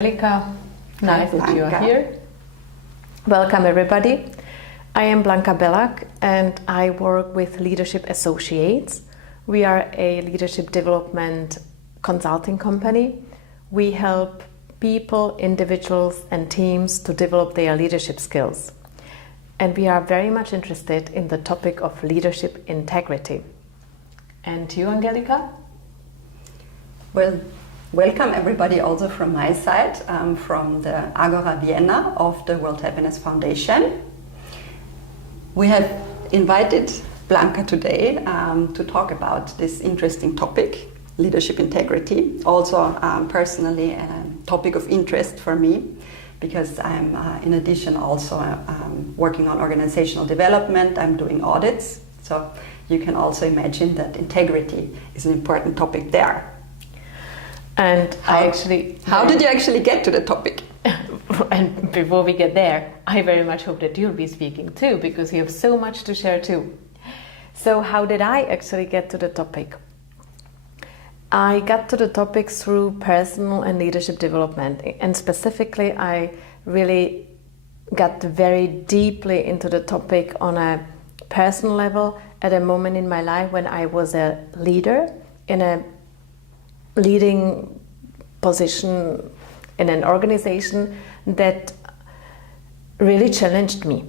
Angelika, nice that you are here. Welcome everybody. I am Blanka Bellak and I work with Leadership Associates. We are a leadership development consulting company. We help people, individuals and teams to develop their leadership skills. And we are very much interested in the topic of leadership integrity. And you, Angelika? Well, welcome everybody also from my side, from the Agora Vienna of the World Happiness Foundation. We have invited Blanka today to talk about this interesting topic, leadership integrity, also personally a topic of interest for me, because I'm in addition also working on organizational development. I'm doing audits, so you can also imagine that integrity is an important topic there. And how did you actually get to the topic? And before we get there, I very much hope that you'll be speaking too, because you have so much to share too. So how did I actually get to the topic? I got to the topic through personal and leadership development, and specifically I really got very deeply into the topic on a personal level at a moment in my life when I was a leader in a leading position in an organization that really challenged me.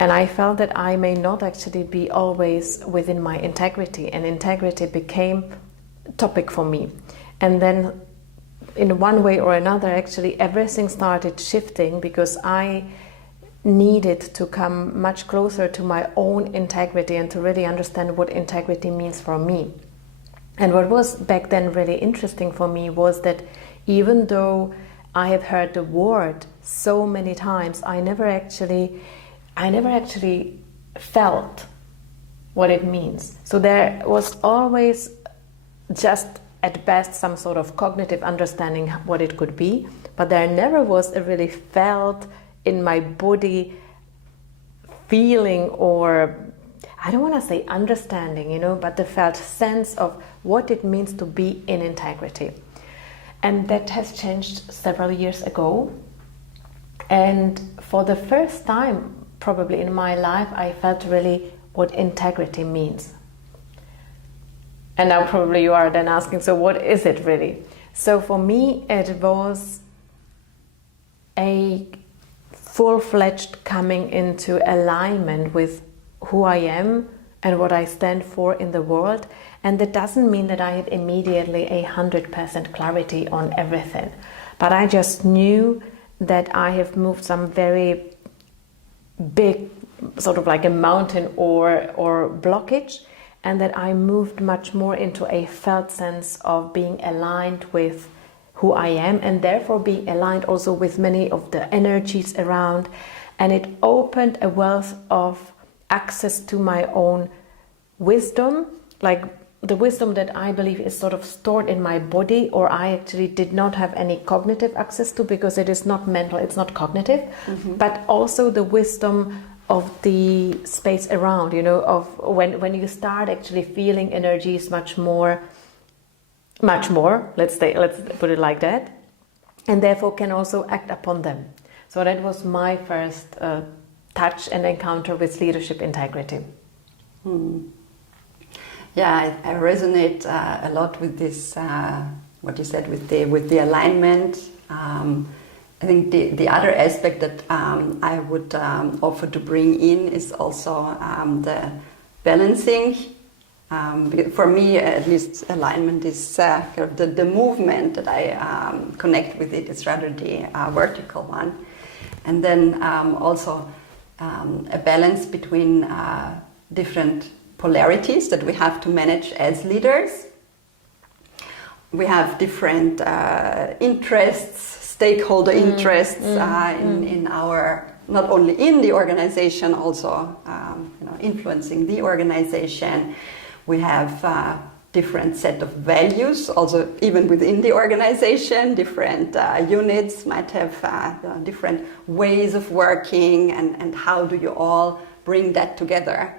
And I felt that I may not actually be always within my integrity, and integrity became a topic for me. And then in one way or another, actually everything started shifting because I needed to come much closer to my own integrity and to really understand what integrity means for me. And what was back then really interesting for me was that even though I have heard the word so many times, I never actually felt what it means. So there was always just at best some sort of cognitive understanding what it could be, but there never was a really felt in my body feeling, or I don't want to say understanding, but the felt sense of what it means to be in integrity. And that has changed several years ago. And for the first time, probably in my life, I felt really what integrity means. And now probably you are then asking, so what is it really? So for me, it was a full-fledged coming into alignment with who I am and what I stand for in the world. And that doesn't mean that I had immediately 100% clarity on everything. But I just knew that I have moved some very big, sort of like a mountain or blockage, and that I moved much more into a felt sense of being aligned with who I am, and therefore being aligned also with many of the energies around. And it opened a wealth of access to my own wisdom, like the wisdom that I believe is sort of stored in my body, or I actually did not have any cognitive access to, because it is not mental, it's not cognitive, but also the wisdom of the space around, of when you start actually feeling energies much more, let's put it like that, and therefore can also act upon them. So that was my first touch and encounter with leadership integrity. Yeah, I resonate a lot with this, what you said with the alignment. I think the other aspect that I would offer to bring in is also the balancing. For me, at least, alignment is kind of the movement that I connect with it is rather the vertical one. And then also a balance between different polarities that we have to manage as leaders. We have different interests, stakeholder interests in our, not only in the organization, also influencing the organization. We have different set of values, also even within the organization. Different units might have different ways of working, and how do you all bring that together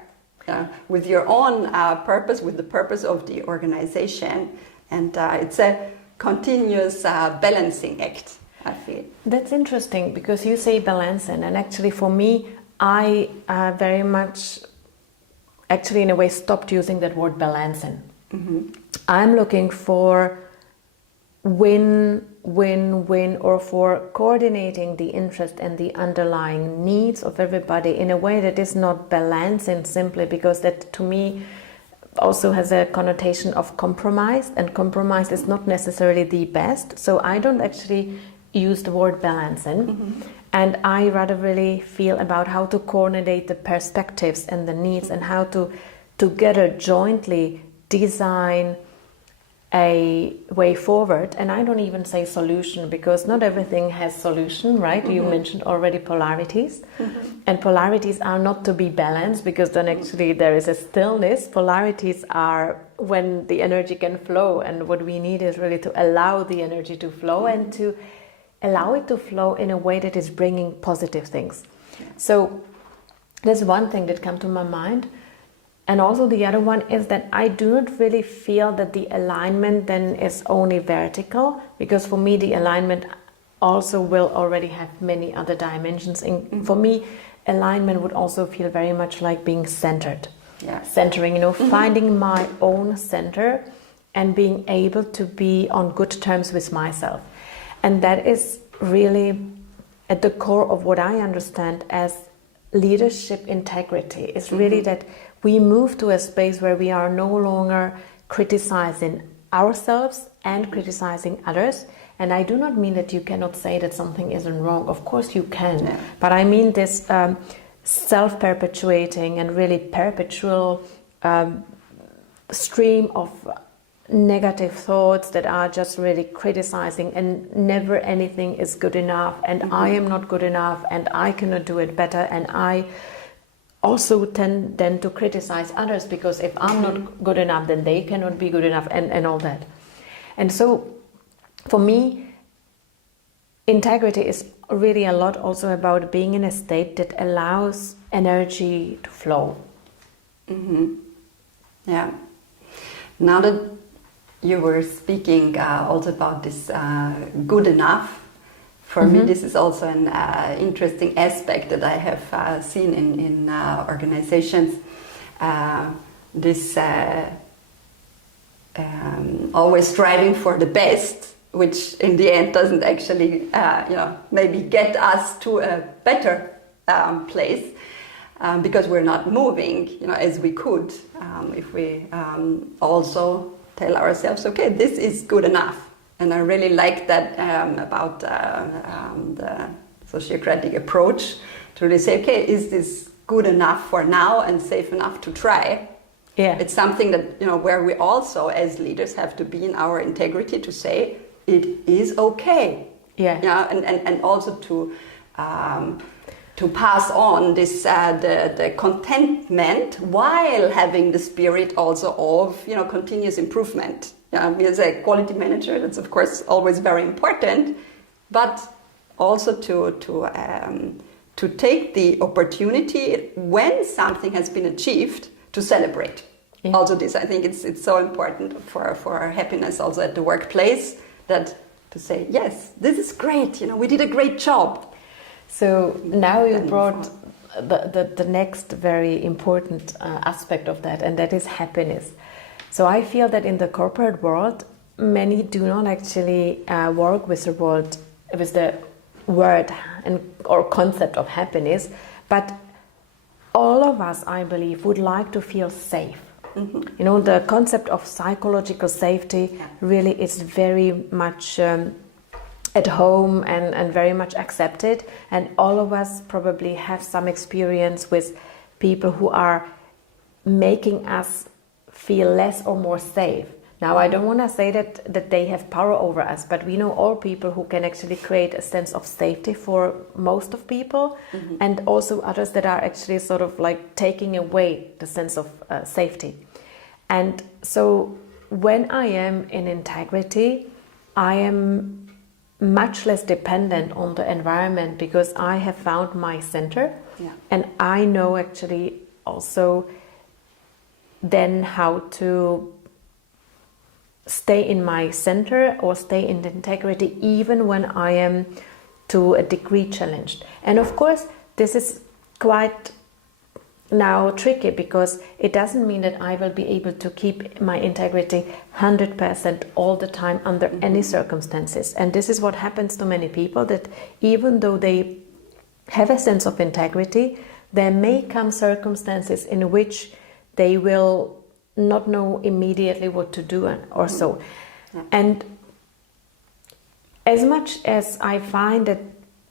with your own purpose, with the purpose of the organization. And it's a continuous balancing act. I feel. That's interesting because you say balancing, and actually for me, I very much, actually in a way, stopped using that word balancing. I'm looking for win-win-win, or for coordinating the interest and the underlying needs of everybody in a way that is not balancing simply, because that to me also has a connotation of compromise, and compromise is not necessarily the best. So I don't actually use the word balancing, and I rather really feel about how to coordinate the perspectives and the needs, and how to together jointly design a way forward. And I don't even say solution, because not everything has solution, right? You mentioned already polarities, and polarities are not to be balanced, because then actually there is a stillness. Polarities are when the energy can flow, and what we need is really to allow the energy to flow, and to allow it to flow in a way that is bringing positive things. So there's one thing that comes to my mind. And also the other one is that I do not really feel that the alignment then is only vertical, because for me the alignment also will already have many other dimensions. And for me, alignment would also feel very much like being centered. Centering, finding my own center and being able to be on good terms with myself. And that is really at the core of what I understand as leadership integrity. It's really that we move to a space where we are no longer criticizing ourselves and criticizing others. And I do not mean that you cannot say that something isn't wrong. Of course you can. But I mean this self-perpetuating and really perpetual stream of negative thoughts that are just really criticizing, and never anything is good enough, and I am not good enough, and I cannot do it better, and I also tend then to criticize others, because if I'm not good enough, then they cannot be good enough, and all that. And so for me, integrity is really a lot also about being in a state that allows energy to flow. Yeah. Now that you were speaking also about this good enough, for me this is also an interesting aspect that I have seen in organizations. This always striving for the best, which in the end doesn't actually maybe get us to a better place, because we're not moving as we could if we also tell ourselves, okay, this is good enough. And I really like that about the sociocratic approach, to really say, okay, is this good enough for now and safe enough to try? It's something that, where we also as leaders have to be in our integrity to say, it is okay. And also to pass on this the contentment, while having the spirit also of continuous improvement. As a quality manager, that's of course always very important, but also to take the opportunity when something has been achieved to celebrate. Also, this I think it's so important for our happiness also at the workplace, that to say, yes, this is great. We did a great job. So now you brought the next very important aspect of that, and that is happiness. So I feel that in the corporate world, many do not actually work with the word or concept of happiness, but all of us, I believe, would like to feel safe. The concept of psychological safety really is very much at home and very much accepted, and all of us probably have some experience with people who are making us feel less or more safe. Now, I don't want to say that they have power over us, but we know all people who can actually create a sense of safety for most of people, and also others that are actually sort of like taking away the sense of safety. And so when I am in integrity, I am much less dependent on the environment, because I have found my center, and I know actually also then how to stay in my center or stay in the integrity even when I am to a degree challenged. And of course, this is quite now tricky, because it doesn't mean that I will be able to keep my integrity 100% all the time under any circumstances. And this is what happens to many people, that even though they have a sense of integrity, there may come circumstances in which they will not know immediately what to do or so. And as much as I find that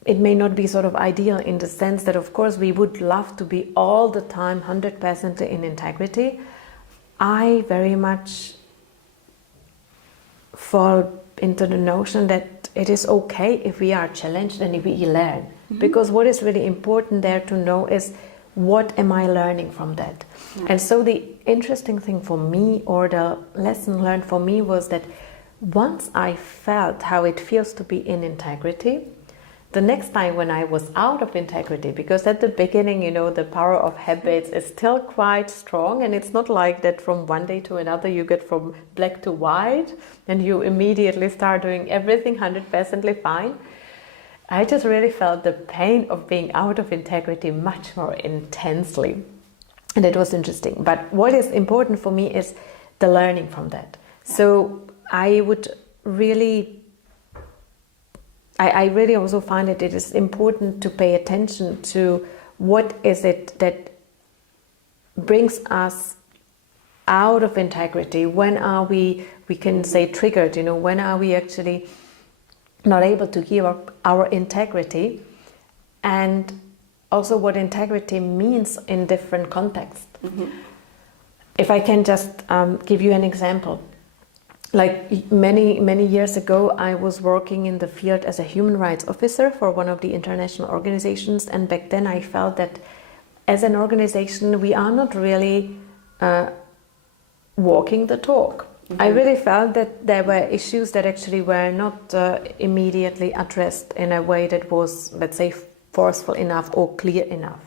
it may not be sort of ideal in the sense that, of course, we would love to be all the time 100% in integrity, I very much fall into the notion that it is okay if we are challenged and if we learn. Because what is really important there to know is, what am I learning from that? And so the interesting thing for me, or the lesson learned for me, was that once I felt how it feels to be in integrity, the next time when I was out of integrity, because at the beginning, the power of habits is still quite strong, and it's not like that from one day to another you get from black to white and you immediately start doing everything 100% fine. I just really felt the pain of being out of integrity much more intensely. And it was interesting. But what is important for me is the learning from that. So I would really... I really also find that it is important to pay attention to what is it that brings us out of integrity. When are we can say triggered, when are we actually not able to give up our integrity, and also what integrity means in different contexts. If I can just give you an example. Like many years ago, I was working in the field as a human rights officer for one of the international organizations, and back then I felt that as an organization we are not really walking the talk. I really felt that there were issues that actually were not immediately addressed in a way that was, let's say, forceful enough or clear enough.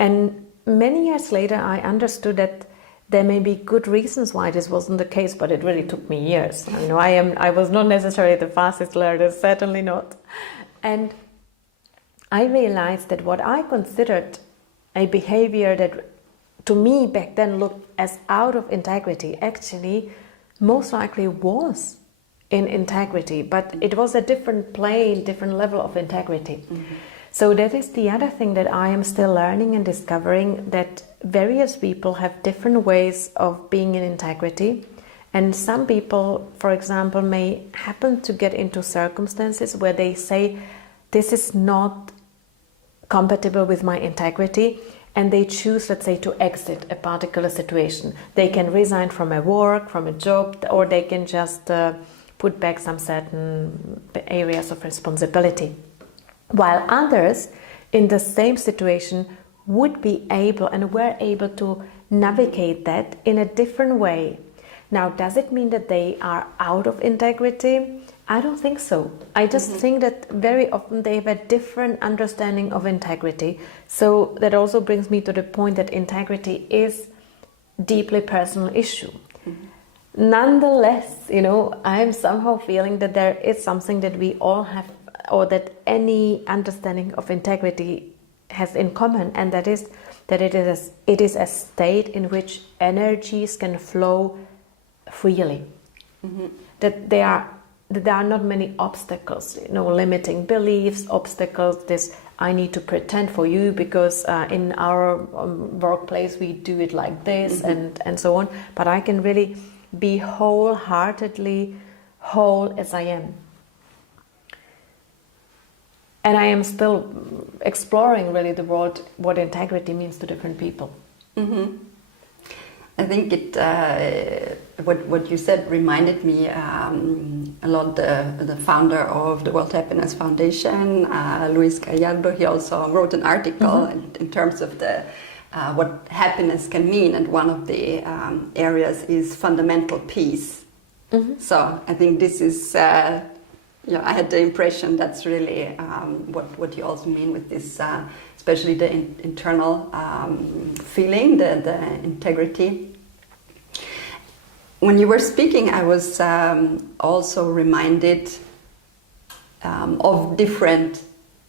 And many years later I understood that there may be good reasons why this wasn't the case, but it really took me years. I was not necessarily the fastest learner, certainly not. And I realized that what I considered a behavior that to me back then looked as out of integrity actually most likely was in integrity, but it was a different plane, different level of integrity. So that is the other thing that I am still learning and discovering, that various people have different ways of being in integrity. And some people, for example, may happen to get into circumstances where they say, this is not compatible with my integrity, and they choose, let's say, to exit a particular situation. They can resign from a work, from a job, or they can just put back some certain areas of responsibility. While others in the same situation would be able and were able to navigate that in a different way. Now, does it mean that they are out of integrity? I don't think so. I just think that very often they have a different understanding of integrity. So that also brings me to the point that integrity is a deeply personal issue. Nonetheless, I'm somehow feeling that there is something that we all have, or that any understanding of integrity has in common, and that is that it is a state in which energies can flow freely. That there are not many obstacles, limiting beliefs, obstacles, this I need to pretend for you because in our workplace we do it like this, and so on. But I can really be wholeheartedly whole as I am. And I am still exploring really the world, what integrity means to different people. I think what you said reminded me a lot. The founder of the World Happiness Foundation, Luis Gallardo, he also wrote an article in terms of what happiness can mean, and one of the areas is fundamental peace. So I think this is. I had the impression that's really what you also mean with this, especially the internal feeling, the integrity. when you were speaking, I was also reminded of different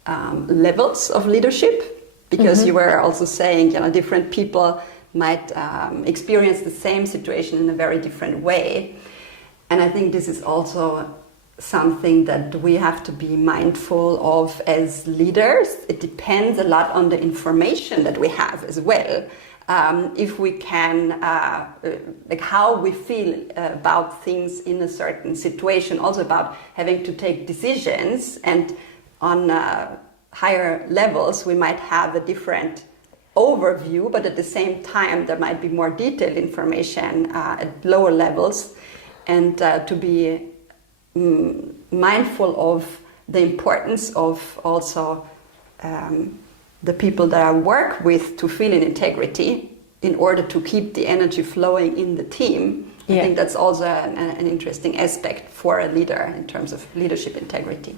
levels of leadership, because you were also saying, different people might experience the same situation in a very different way. And I think this is also something that we have to be mindful of as leaders. It depends a lot on the information that we have as well. If we can, like how we feel about things in a certain situation, also about having to take decisions, and on higher levels we might have a different overview, but at the same time there might be more detailed information at lower levels, and to be mindful of the importance of also the people that I work with to feel in integrity in order to keep the energy flowing in the team. I think that's also an interesting aspect for a leader in terms of leadership integrity.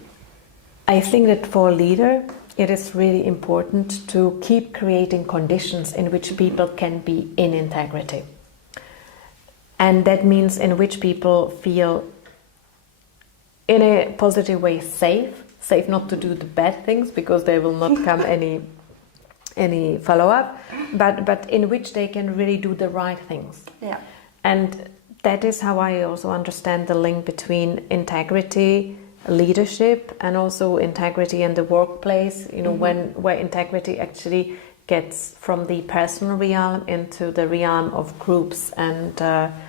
I think that for a leader, it is really important to keep creating conditions in which people can be in integrity. And that means in which people feel in a positive way safe not to do the bad things, because there will not come any follow-up, but in which they can really do the right things. Yeah. And that is how I also understand the link between integrity, leadership, and also integrity in the workplace, where integrity actually gets from the personal realm into the realm of groups, and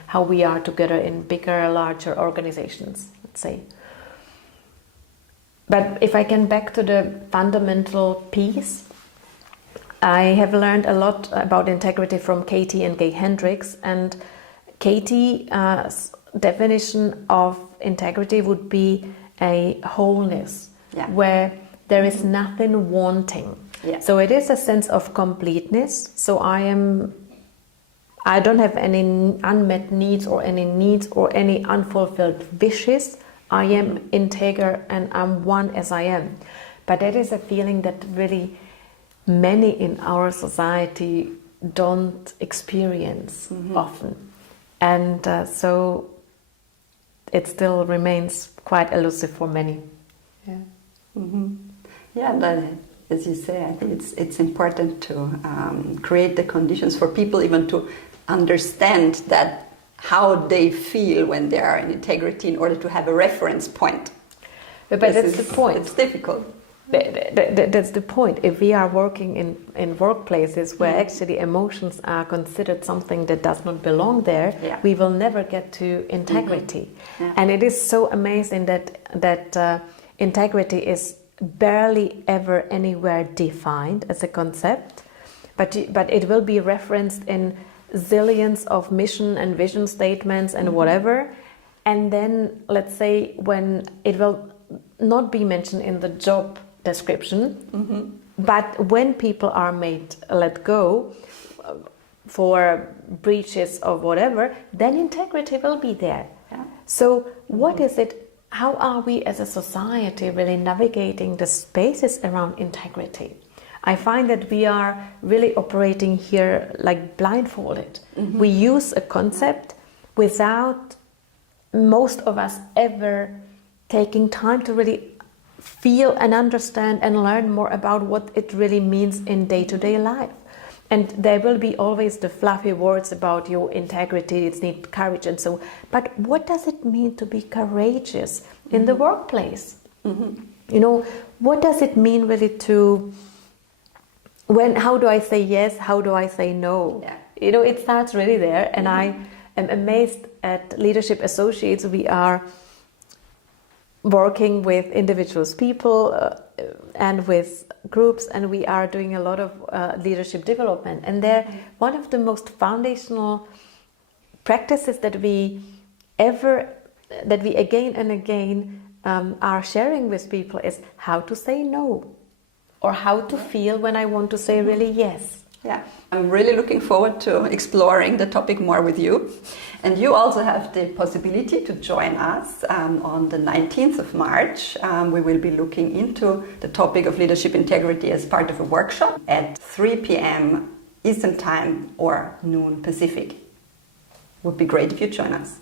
how we are together in bigger, larger organizations, let's say. But if I can back to the fundamental piece, I have learned a lot about integrity from Katie and Gay Hendricks, and Katie's definition of integrity would be a wholeness, where there is nothing wanting. Yeah. So it is a sense of completeness. So I don't have any unmet needs or any unfulfilled wishes. I am integer and I'm one as I am. But that is a feeling that really many in our society don't experience often. And so it still remains quite elusive for many. Yeah. Yeah, but as you say, I think it's important to create the conditions for people even to understand that how they feel when they are in integrity, in order to have a reference point. But that's the point. It's difficult. That's the point. If we are working in workplaces where actually emotions are considered something that does not belong there, we will never get to integrity. Yeah. And it is so amazing that integrity is barely ever anywhere defined as a concept, but it will be referenced in zillions of mission and vision statements and whatever. And then, let's say, when it will not be mentioned in the job description, but when people are let go for breaches of whatever, then integrity will be there. Yeah. So what is it? How are we as a society really navigating the spaces around integrity? I find that we are really operating here like blindfolded. We use a concept without most of us ever taking time to really feel and understand and learn more about what it really means in day-to-day life. And there will be always the fluffy words about your integrity, it needs courage and so. But what does it mean to be courageous in the workplace? What does it mean really to... how do I say yes? How do I say no? Yeah. It starts really there. And I am amazed at Leadership Associates. We are working with individuals, people, and with groups, and we are doing a lot of leadership development. And one of the most foundational practices that we again and again are sharing with people is how to say no. Or how to feel when I want to say really yes. Yeah, I'm really looking forward to exploring the topic more with you. And you also have the possibility to join us on the 19th of March. We will be looking into the topic of leadership integrity as part of a workshop at 3 p.m. Eastern Time or noon Pacific. would be great if you join us.